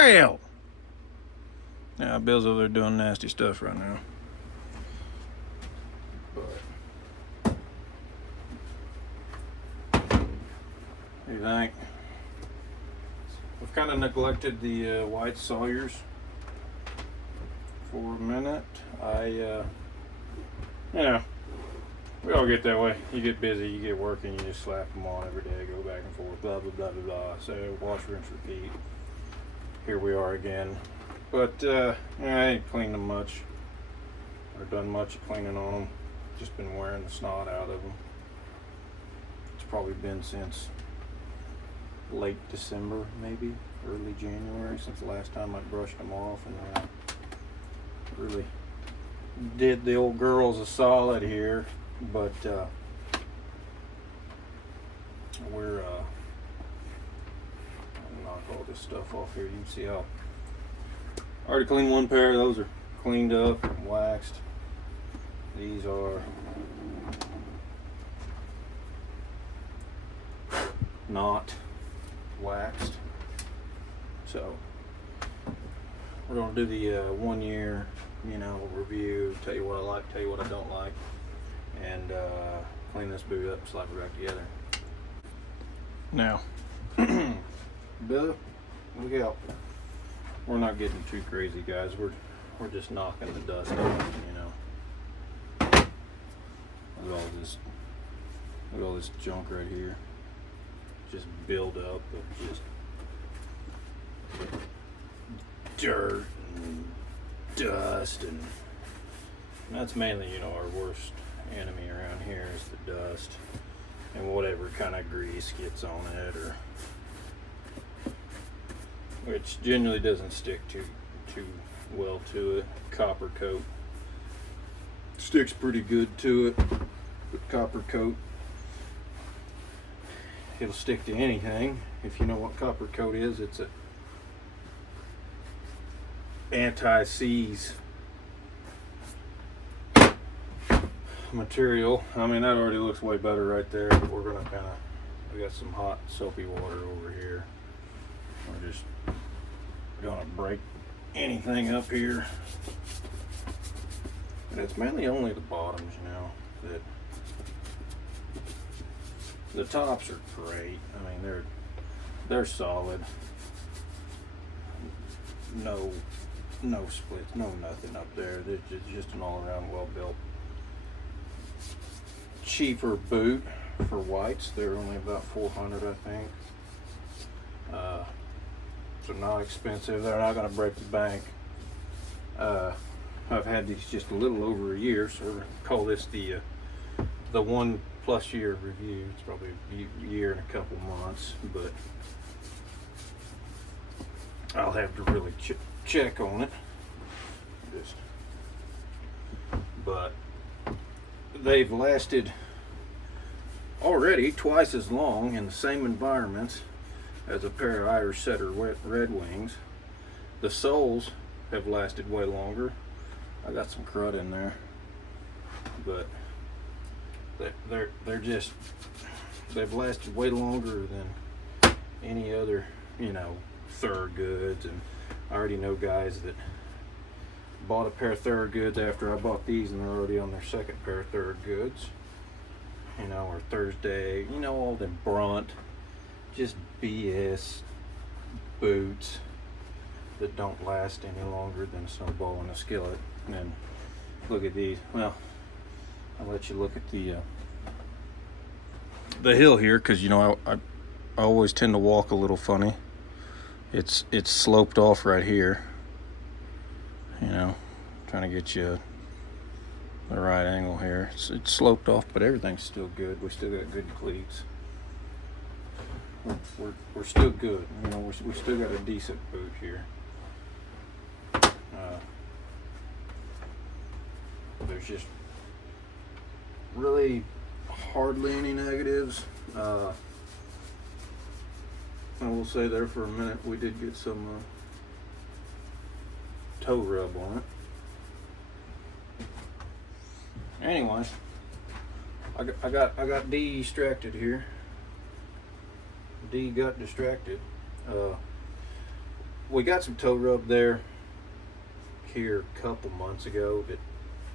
Well, yeah, Bill's over there doing nasty stuff right now. But what do you think? We've kind of neglected the white sawyers for a minute. You know, we all get that way. You get busy, you get working, you just slap them on every day, go back and forth, blah, blah, blah, blah, blah. So wash, rinse, repeat. Here we are again. But I ain't cleaned them much, or done much of cleaning on them. Just been wearing the snot out of them. It's probably been since late December, maybe early January, since the last time I brushed them off, and really did the old girls a solid here. But we're I'll knock all this stuff off here. You can see how I already cleaned one pair. Those are cleaned up and waxed. These are not waxed. So we're gonna do the 1 year, review. Tell you what I like, tell you what I don't like, and clean this boot up, slap it back together. Now, Bill, look out. We're not getting too crazy, guys. We're just knocking the dust off, Look at all this junk right here. Just build up of just dirt and dust, and that's mainly, our worst enemy around here is the dust and whatever kind of grease gets on it, or which generally doesn't stick too well to it. Copper coat sticks pretty good to it. With copper coat, it'll stick to anything. If you know what copper coat is, it's a anti-seize material. I mean, that already looks way better right there, but we're gonna we got some hot soapy water over here. We're just gonna break anything up here. And it's mainly only the bottoms, that the tops are great. I mean, they're solid. No splits, no nothing up there. They're just an all-around well-built, cheaper boot for whites. They're only about $400, I think. So not expensive. They're not going to break the bank. I've had these just a little over a year, so we're going to call this the 1+ year review. It's probably a year and a couple months, but I'll have to really check on it. But they've lasted already twice as long in the same environments as a pair of Irish Setter Red Wings. The soles have lasted way longer. I got some crud in there, but they've lasted way longer than any other, Thorogoods. And I already know guys that bought a pair of Thorogoods after I bought these, and they're already on their second pair of Thorogoods, or Thursday, all them brunt, just BS boots that don't last any longer than a snowball in a skillet. And look at these. Well, I'll let you look at the heel here, because I always tend to walk a little funny. It's sloped off right here. Trying to get you the right angle here. It's sloped off, but everything's still good. We still got good cleats. We're still good. We still got a decent boot here. There's just really hardly any negatives. I will say there for a minute we did get some toe rub on it. Anyways, I got D distracted here. D got distracted. we got some toe rub there here a couple months ago that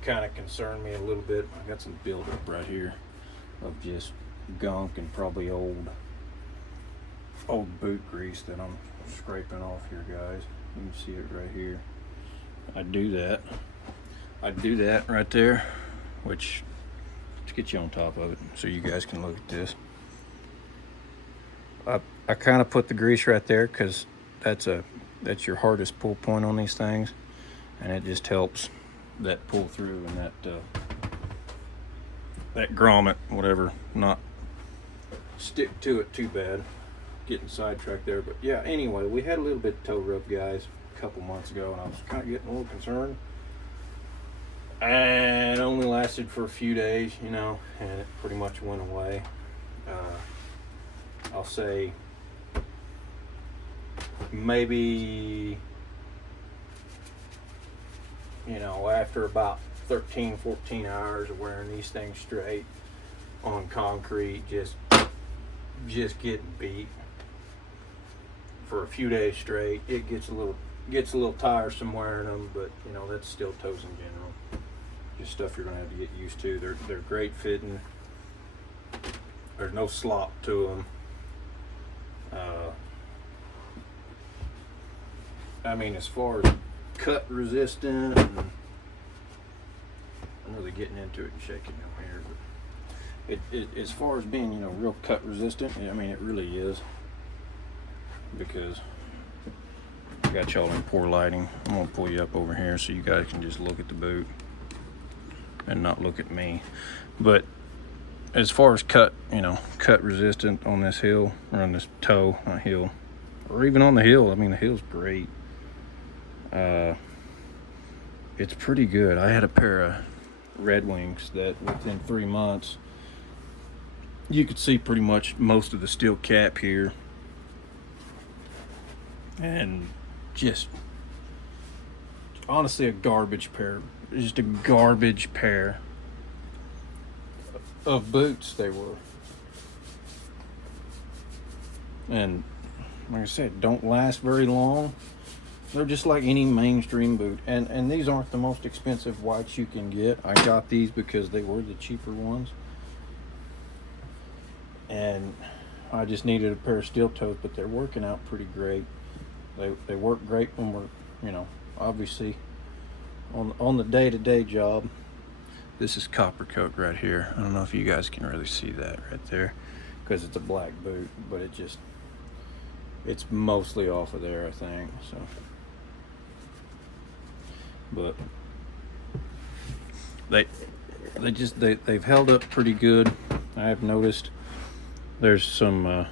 kind of concerned me a little bit. I got some buildup right here of just gunk and probably old boot grease that I'm scraping off here, guys. You can see it right here. I do that right there, which, let's get you on top of it so you guys can look at this. I kind of put the grease right there because that's your hardest pull point on these things, and it just helps that pull through and that grommet, whatever, not stick to it too bad. Getting sidetracked there, but yeah, anyway, we had a little bit of toe rub, guys, a couple months ago, and I was kind of getting a little concerned, and it only lasted for a few days, you know, and it pretty much went away. I'll say maybe, you know, after about 13, 14 hours of wearing these things straight on concrete, just getting beat for a few days straight, it gets a little tiresome wearing them, but you know, that's still toes in general. Just stuff you're gonna have to get used to. They're great fitting. There's no slop to them. I mean, as far as cut resistant, I'm really getting into it and shaking them here, but as far as being, you know, real cut resistant, I mean, it really is, because I got y'all in poor lighting. I'm gonna pull you up over here so you guys can just look at the boot and not look at me. But as far as cut resistant on this heel, or on this toe, not heel, or even on the heel, I mean, the heel's great. It's pretty good. I had a pair of Red Wings that within 3 months, you could see pretty much most of the steel cap here, and just honestly a garbage pair, just a garbage pair of boots they were. And like I said, don't last very long. They're just like any mainstream boot, and these aren't the most expensive whites you can get. I got these because they were the cheaper ones, and I just needed a pair of steel toes, but they're working out pretty great. They work great when we're, you know, obviously on the day-to-day job. This is copper coat right here. I don't know if you guys can really see that right there because it's a black boot, but it's mostly off of there, I think. So, but they've held up pretty good. I have noticed there's some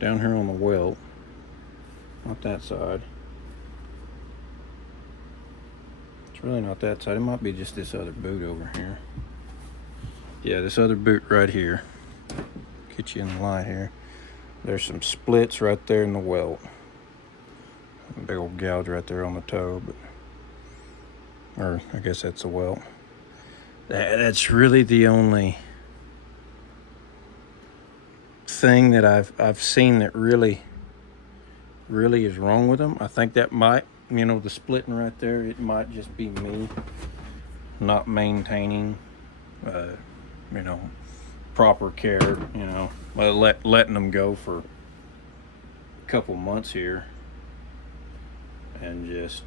down here on the welt, not that side. It's really not that side. It might be just this other boot over here. Yeah, this other boot right here. Get you in the light here. There's some splits right there in the welt. A big old gouge right there on the toe, or I guess that's a welt. That's really the only thing that I've seen that really is wrong with them. I think that might, you know, the splitting right there, it might just be me not maintaining, you know, proper care, you know, letting them go for a couple months here and just,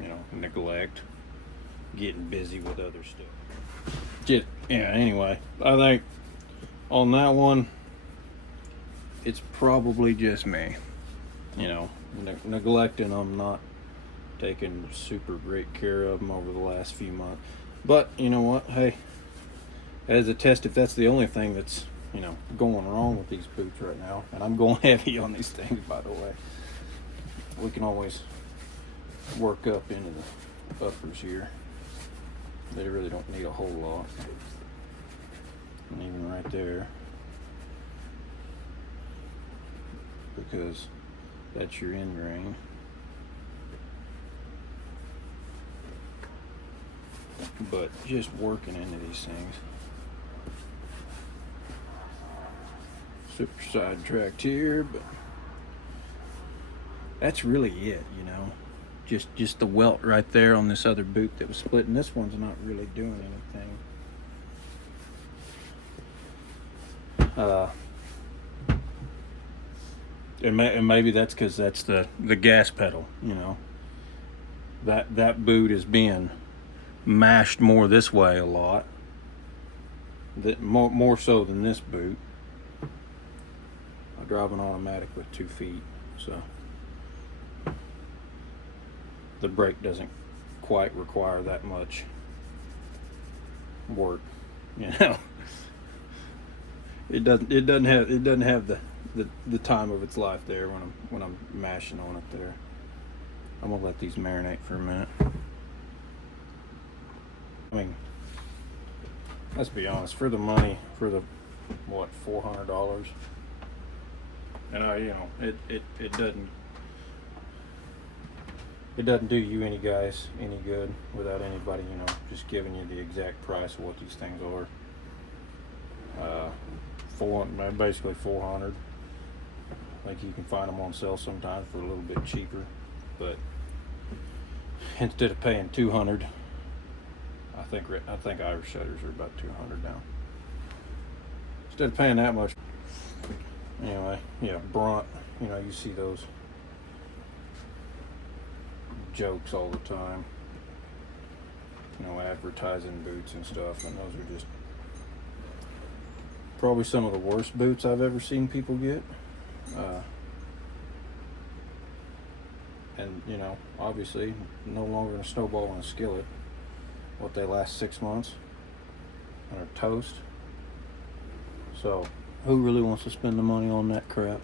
you know, neglect, getting busy with other stuff. Just, yeah, anyway, I think on that one, it's probably just me, you know, neglecting them, not taking super great care of them over the last few months. But you know what, hey, as a test, if that's the only thing that's, you know, going wrong with these boots right now, and I'm going heavy on these things, by the way, we can always work up into the uppers here. They really don't need a whole lot. And even right there, because that's your end grain. But just working into these things. Super sidetracked here, but that's really it, you know. Just the welt right there on this other boot that was split, and this one's not really doing anything. And maybe that's because that's the gas pedal, you know. That boot is being mashed more this way a lot. That more so than this boot. I drive an automatic with 2 feet, so the brake doesn't quite require that much work, you know. It doesn't have the time of its life there when I'm mashing on it there. I'm gonna let these marinate for a minute. I mean, let's be honest, for the money, for the what, $400, and it doesn't do you any guys any good without anybody, just giving you the exact price of what these things are. Basically 400. I think you can find them on sale sometimes for a little bit cheaper, but instead of paying 200, I think Irish Setters are about 200 now. Instead of paying that much, anyway, yeah, Brunt. You see those jokes all the time. Advertising boots and stuff, and those are just probably some of the worst boots I've ever seen people get. And obviously no longer in a snowball in a skillet. What, they last 6 months and are toast. So who really wants to spend the money on that crap?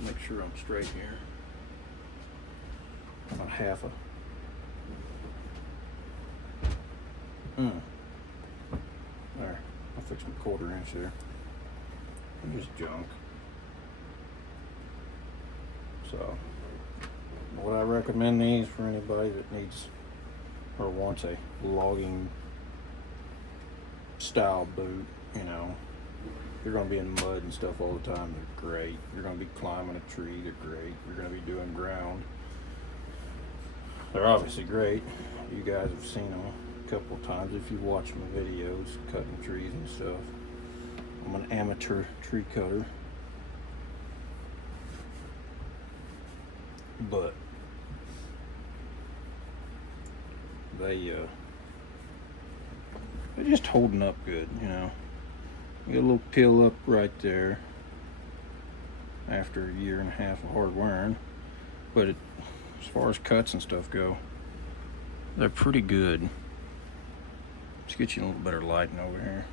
Make sure I'm straight here. About half a there. I'll fix my 1/4 inch there. Just junk. So, would I recommend these for anybody that needs or wants a logging style boot? You're going to be in mud and stuff all the time. They're great. You're going to be climbing a tree. They're great. You're going to be doing ground. They're obviously great. You guys have seen them a couple of times if you watch my videos cutting trees and stuff. I'm an amateur tree cutter, but they're just holding up good. You get a little peel up right there after a year and a half of hard wearing, but as far as cuts and stuff go, they're pretty good. Let's get you a little better lighting over here.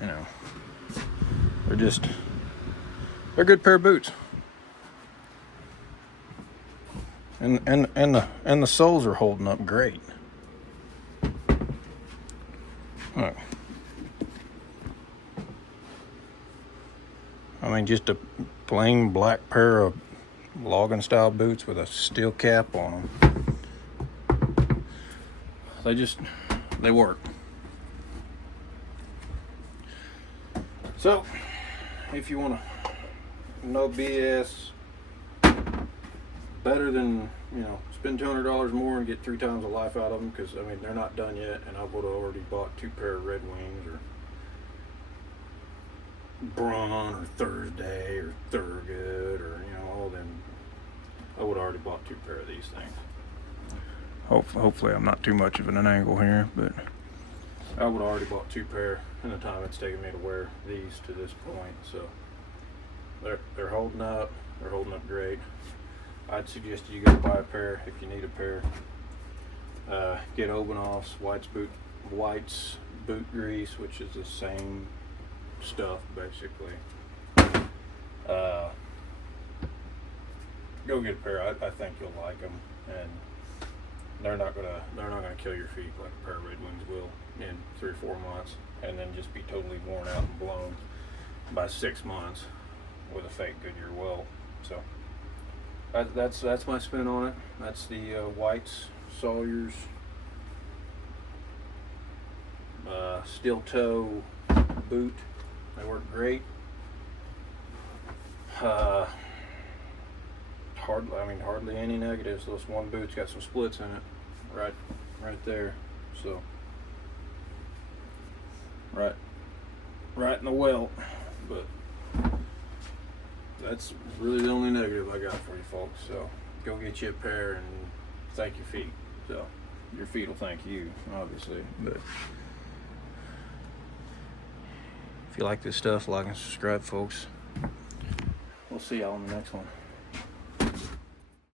They're a good pair of boots, and the soles are holding up great. Look. I mean, just a plain black pair of logging style boots with a steel cap on them. They work. So, if you want to, no BS, better than, spend $200 more and get 3 times the life out of them, because, they're not done yet, and I would have already bought 2 pair of Red Wings, or Braun, or Thursday, or Thurgood, or, all them. I would have already bought 2 pair of these things. Hopefully I'm not too much of an angle here, but I would have already bought 2 pair in the time it's taken me to wear these to this point. So they're holding up. They're holding up great. I'd suggest you go buy a pair if you need a pair. Get Obanoff's White's boot grease, which is the same stuff basically. Go get a pair. I think you'll like them, and they're not gonna kill your feet like a pair of Red Wings will in 3 or 4 months, and then just be totally worn out and blown by 6 months with a fake Goodyear welt. So that's my spin on it. That's the White's Sawyer's steel toe boot. They work great. Hardly any negatives. This one boot's got some splits in it, right there. So, right in the welt. But that's really the only negative I got for you folks. So, go get you a pair and thank your feet. So, your feet will thank you, obviously. But if you like this stuff, like and subscribe, folks. We'll see y'all in the next one.